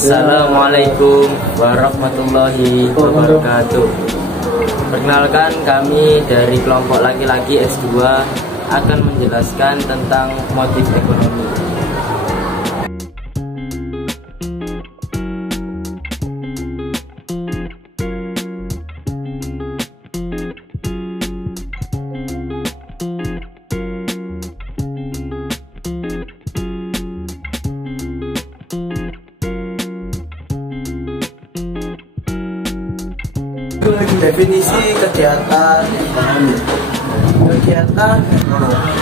Assalamualaikum warahmatullahi wabarakatuh. Perkenalkan, kami dari kelompok laki-laki S2 akan menjelaskan tentang motif ekonomi. Definisi kegiatan ekonomi. Kegiatan ekonomi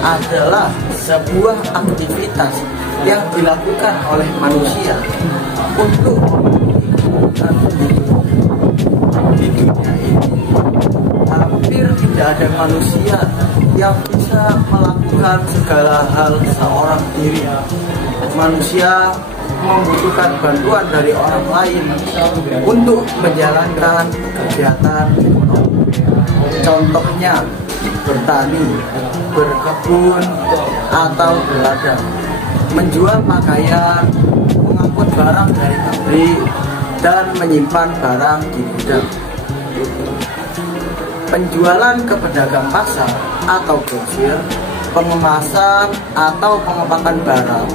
adalah sebuah aktivitas yang dilakukan oleh manusia untuk di dunia ini. Hampir tidak ada manusia yang bisa melakukan segala hal seorang diri. Manusia membutuhkan bantuan dari orang lain untuk menjalankan kegiatan ekonomi. Contohnya bertani, berkebun, atau berladang, menjual pakaian, mengangkut barang dari pabrik, dan menyimpan barang di gudang. Penjualan ke pedagang pasar atau grosir, pengemasan atau pengepakan barang,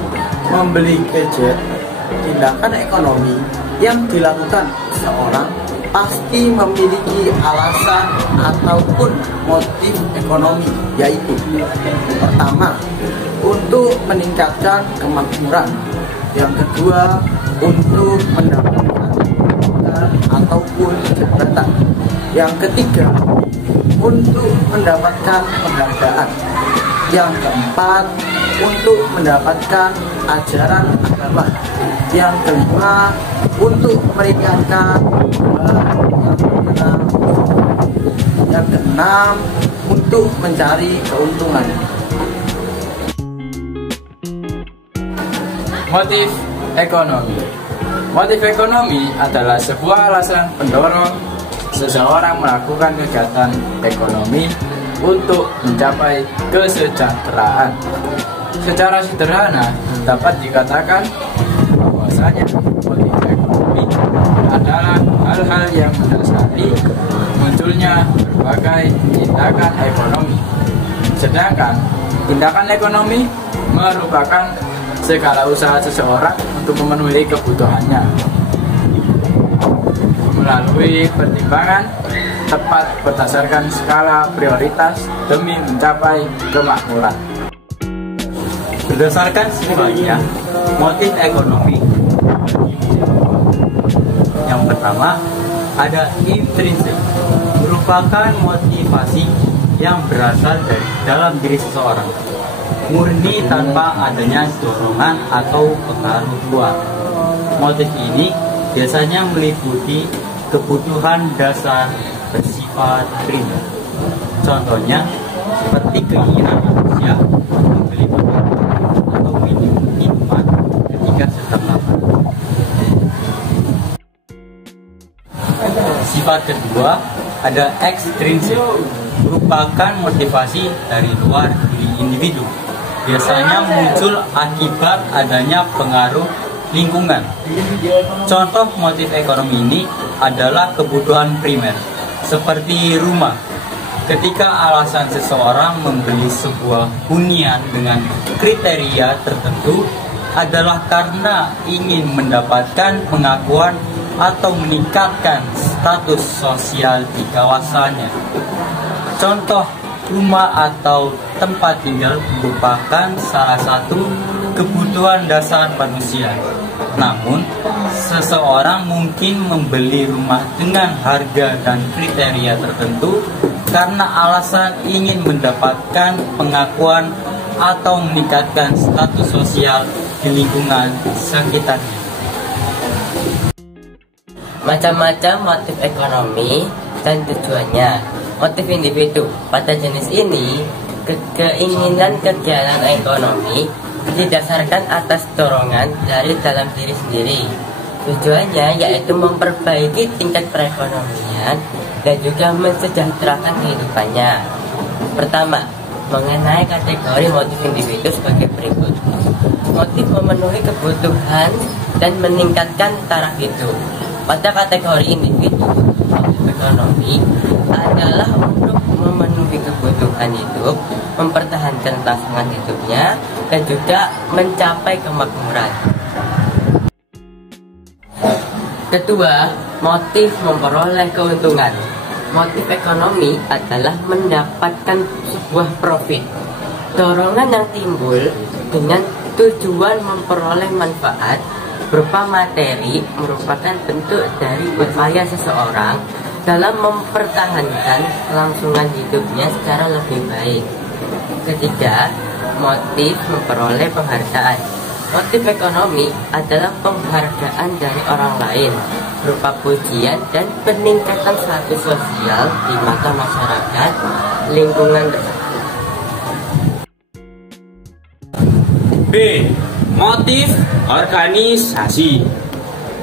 membeli gadget. Tindakan ekonomi yang dilakukan seorang pasti memiliki alasan ataupun motif ekonomi, yaitu pertama, untuk meningkatkan kemakmuran. Yang kedua, untuk mendapatkan jabatan ataupun jabatan. Yang ketiga, untuk mendapatkan penghargaan. Yang keempat, untuk mendapatkan ajaran agama. Yang kelima, untuk meringankan yang yang keenam, untuk mencari keuntungan. Motif ekonomi. Motif ekonomi adalah sebuah alasan pendorong seseorang melakukan kegiatan ekonomi untuk mencapai kesejahteraan. Secara sederhana dapat dikatakan bahwasanya motif ekonomi adalah hal-hal yang mendasari munculnya berbagai tindakan ekonomi. Sedangkan tindakan ekonomi merupakan segala usaha seseorang untuk memenuhi kebutuhannya melalui pertimbangan tepat berdasarkan skala prioritas demi mencapai kemakmuran. Berdasarkan sifatnya, motif ekonomi yang pertama ada intrinsik, merupakan motivasi yang berasal dari dalam diri seseorang, murni tanpa adanya dorongan atau pengaruh luar. Motif ini biasanya meliputi kebutuhan dasar bersifat primer. Contohnya seperti keinginan manusia membeli makanan atau minum minuman ketika sedang lapar. Sifat kedua ada ekstrinsik, merupakan motivasi dari luar diri individu. Biasanya muncul akibat adanya pengaruh lingkungan. Contoh motif ekonomi ini adalah kebutuhan primer, seperti rumah. Ketika alasan seseorang membeli sebuah hunian dengan kriteria tertentu adalah karena ingin mendapatkan pengakuan atau meningkatkan status sosial di kawasannya. Contoh rumah atau tempat tinggal merupakan salah satu kebutuhan dasar manusia. Namun, seseorang mungkin membeli rumah dengan harga dan kriteria tertentu karena alasan ingin mendapatkan pengakuan atau meningkatkan status sosial di lingkungan sekitarnya. Macam-macam motif ekonomi dan tujuannya. Motif individu pada jenis ini, keinginan kegiatan ekonomi didasarkan atas dorongan dari dalam diri sendiri. Tujuannya yaitu memperbaiki tingkat perekonomian dan juga mensejahterakan kehidupannya. Pertama, mengenai kategori motif individu sebagai berikut. motif memenuhi kebutuhan dan meningkatkan taraf hidup. Pada kategori individu, motif ekonomi adalah untuk memenuhi kebutuhan hidup, mempertahankan pasangan hidupnya, dan juga mencapai kemakmuran. Kedua, motif memperoleh keuntungan. Motif ekonomi adalah mendapatkan sebuah profit. Dorongan yang timbul dengan tujuan memperoleh manfaat berupa materi merupakan bentuk dari upaya seseorang dalam mempertahankan kelangsungan hidupnya secara lebih baik. Ketiga, motif memperoleh penghargaan. Motif ekonomi adalah penghargaan dari orang lain berupa pujian dan peningkatan status sosial di mata masyarakat lingkungan tersebut. B. Motif organisasi.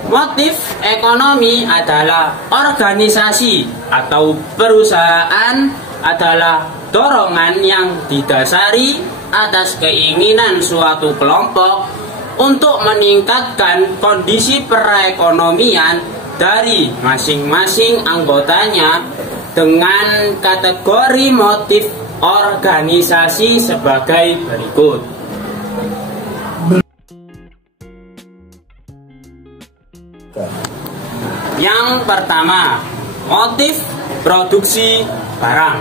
Motif ekonomi adalah organisasi atau perusahaan adalah dorongan yang didasari atas keinginan suatu kelompok untuk meningkatkan kondisi perekonomian dari masing-masing anggotanya dengan kategori motif organisasi sebagai berikut. Yang pertama, motif produksi barang.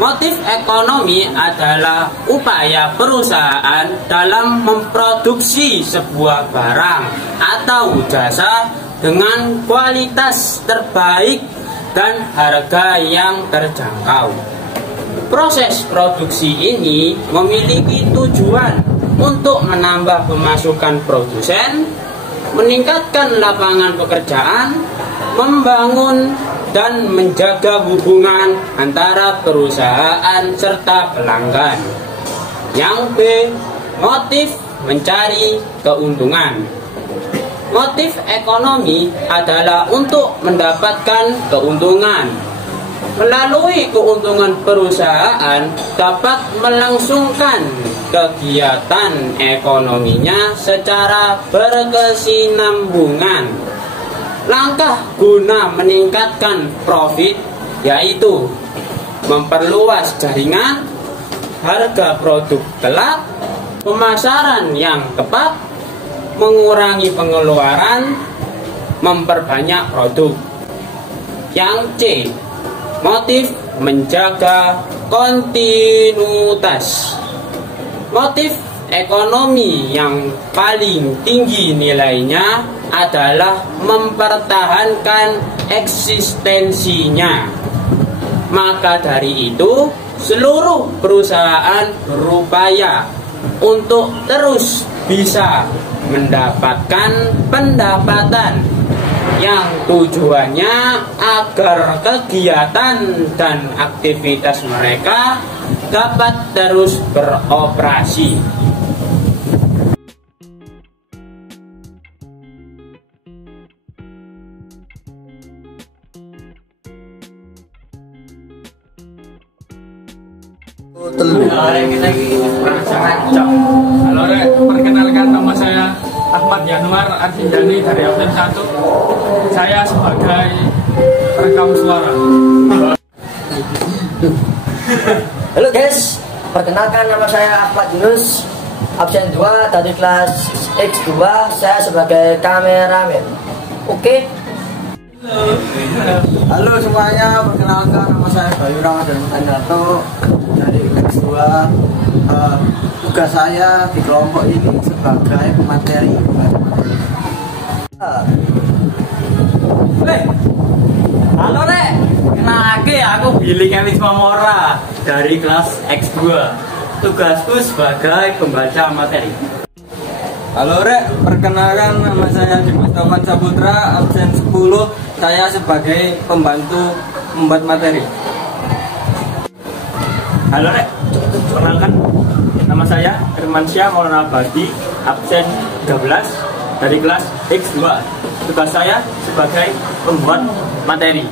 Motif ekonomi adalah upaya perusahaan dalam memproduksi sebuah barang atau jasa dengan kualitas terbaik dan harga yang terjangkau. Proses produksi ini memiliki tujuan untuk menambah pemasukan produsen, meningkatkan lapangan pekerjaan, membangun dan menjaga hubungan antara perusahaan serta pelanggan. Yang B, motif mencari keuntungan. Motif ekonomi adalah untuk mendapatkan keuntungan. Melalui keuntungan perusahaan dapat melangsungkan kegiatan ekonominya secara berkesinambungan. Langkah guna meningkatkan profit yaitu memperluas jaringan, harga produk telak, pemasaran yang tepat, mengurangi pengeluaran, memperbanyak produk. Yang C, motif menjaga kontinuitas. Motif ekonomi yang paling tinggi nilainya adalah mempertahankan eksistensinya. Maka dari itu, seluruh perusahaan berupaya untuk terus bisa mendapatkan pendapatan yang tujuannya agar kegiatan dan aktivitas mereka dapat terus beroperasi. Halo Rek, perkenalkan nama saya Ahmad Yanuar Arjindani dari absen 1. Saya sebagai perekam suara. Halo guys, perkenalkan nama saya Ahmad Yunus, absen 2 dari kelas X2. Saya sebagai kameramen. Oke. Halo semuanya, perkenalkan nama saya Bayu Ramadan Andato dari X2. Tugas saya di kelompok ini sebagai pemateri. Halo Rek, kenalake aku Billy Kemis Mamora dari kelas X2. Tugasku sebagai pembaca materi. Halo Rek, perkenalkan nama saya Dimas Taufan Saputra, absen 10. Saya sebagai pembantu membuat materi. Halo Rek, perkenalkan nama saya Firmansyah Maulana Abadi, absen 13 dari kelas X2. Tugas saya sebagai pembuat materi.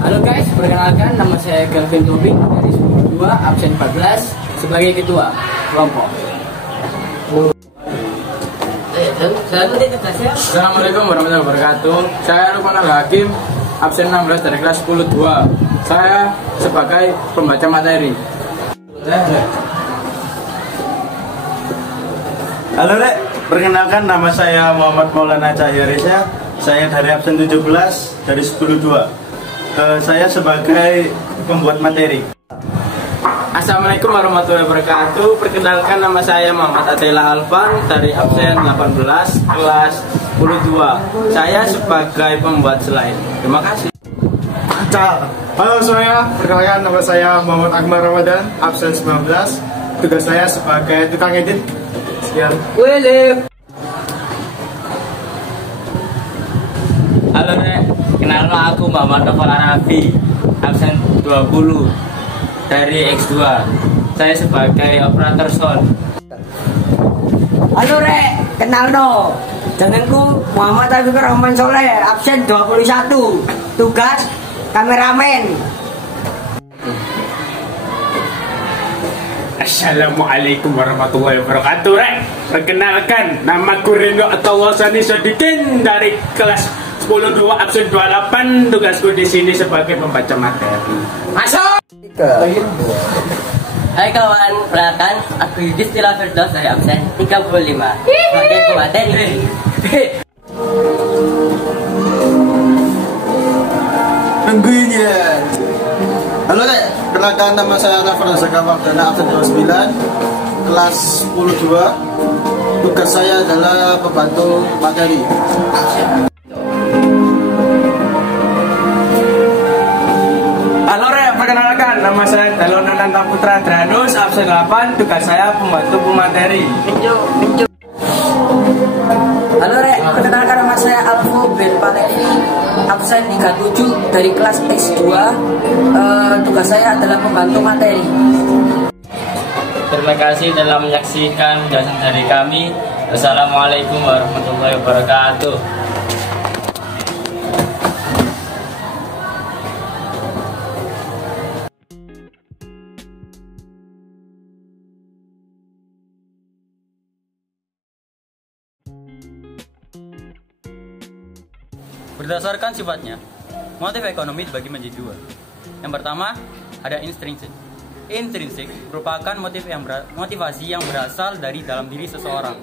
Halo guys, perkenalkan nama saya Kelvin Tobing dari 2 absen 14 sebagai ketua kelompok. Assalamualaikum warahmatullahi wabarakatuh. Saya Lukman Al-Hakim, absen 16 dari kelas 10-2. Saya sebagai pembaca materi. Halo Rek, perkenalkan nama saya Muhammad Maulana Cahya Reza. Saya dari absen 17 dari 10-2. Saya sebagai pembuat materi. Assalamualaikum warahmatullahi wabarakatuh. Perkenalkan nama saya Muhammad Adela Alvan dari absen 18 kelas 10-2. Saya sebagai pembuat slide. Terima kasih. Halo semuanya, perkenalkan nama saya Muhammad Akmal Ramadan, absen 19. Tugas saya sebagai tukang edit. Sekian. Halo Rek, kenalkan aku Muhammad Novel Arafi, absen 20 dari X2. Saya sebagai operator sound. Halo Rek, kenal no. Jenengku Muhammad Afiq Rahman Soleh, absen 21. Tugas kameramen. Assalamualaikum warahmatullahi wabarakatuh. Perkenalkan, nama Reno atau Wasani Sodikin dari kelas 10-2 absen 28. Tugasku di sini sebagai pembaca materi. Masuk. Hai kawan, perkenalkan aku Yudhis Tila Firdaus dari absen 35 sebagai pemateri. Tungguinnya. Halo Rek, perkenalkan nama saya Rafa Zaka Wardana, absen 29 kelas 10-2. Tugas saya adalah pembantu materi. Halo Rek, perkenalkan nama saya Dalon Ananta Putra Dranus, absen 8. Tugas saya pembantu pemateri. Halo Rek, perkenalkan nama saya Alfu bin Palevi, absen 37 dari kelas X2. Tugas saya adalah pembantu materi. Terima kasih telah menyaksikan jelasan dari kami. Wassalamualaikum warahmatullahi wabarakatuh. Berdasarkan sifatnya, motif ekonomi dibagi menjadi dua. Yang pertama, ada intrinsik. Intrinsik merupakan motivasi yang berasal dari dalam diri seseorang.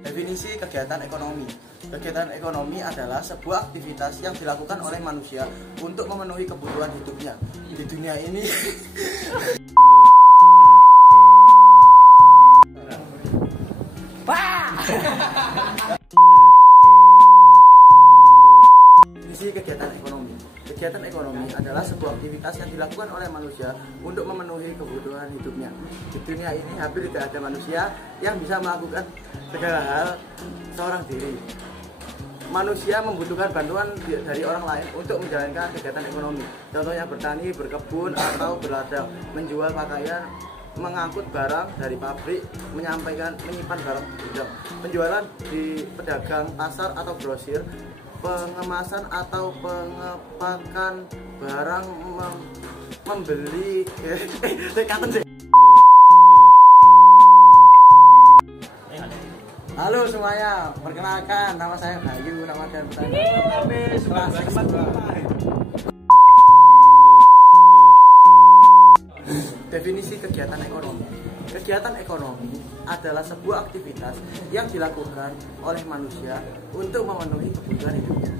Definisi kegiatan ekonomi. Kegiatan ekonomi adalah sebuah aktivitas yang dilakukan oleh manusia untuk memenuhi kebutuhan hidupnya. Di dunia ini Definisi kegiatan ekonomi. Kegiatan ekonomi adalah sebuah aktivitas yang dilakukan oleh manusia untuk memenuhi kebutuhan hidupnya. Di dunia ini hampir tidak ada manusia yang bisa melakukan segala hal seorang diri. Manusia membutuhkan bantuan dari orang lain untuk menjalankan kegiatan ekonomi. Contohnya bertani, berkebun, atau berladang, menjual pakaian, mengangkut barang dari pabrik, menyimpan barang gudang, penjualan di pedagang pasar atau grosir, pengemasan atau pengepakan barang, membeli Halo semuanya, perkenalkan nama saya Bayu, nama dan Definisi kegiatan ekonomi. Kegiatan ekonomi adalah sebuah aktivitas yang dilakukan oleh manusia untuk memenuhi kebutuhan hidupnya.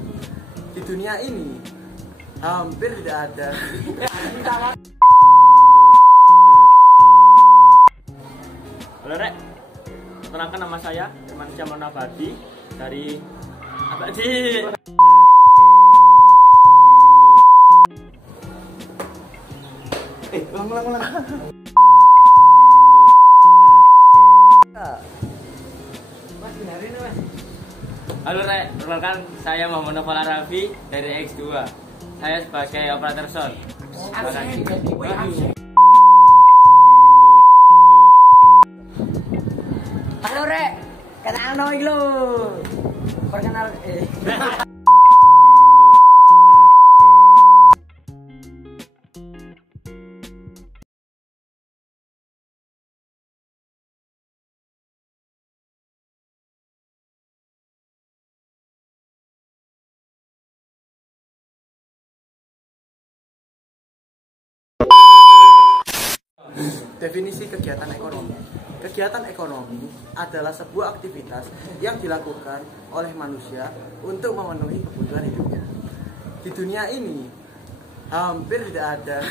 Di dunia ini hampir tidak ada. Halo Rek, perkenalkan nama saya Irmansyah Monabadi dari Abadi. Ulang. Halo Rek, perkenalkan saya Muhammad Novel Arafi dari X2. Saya sebagai operator sound. Halo Rek, kenal no lo. Perkenal Definisi kegiatan ekonomi. Kegiatan ekonomi adalah sebuah aktivitas yang dilakukan oleh manusia untuk memenuhi kebutuhan hidupnya. Di dunia ini hampir tidak ada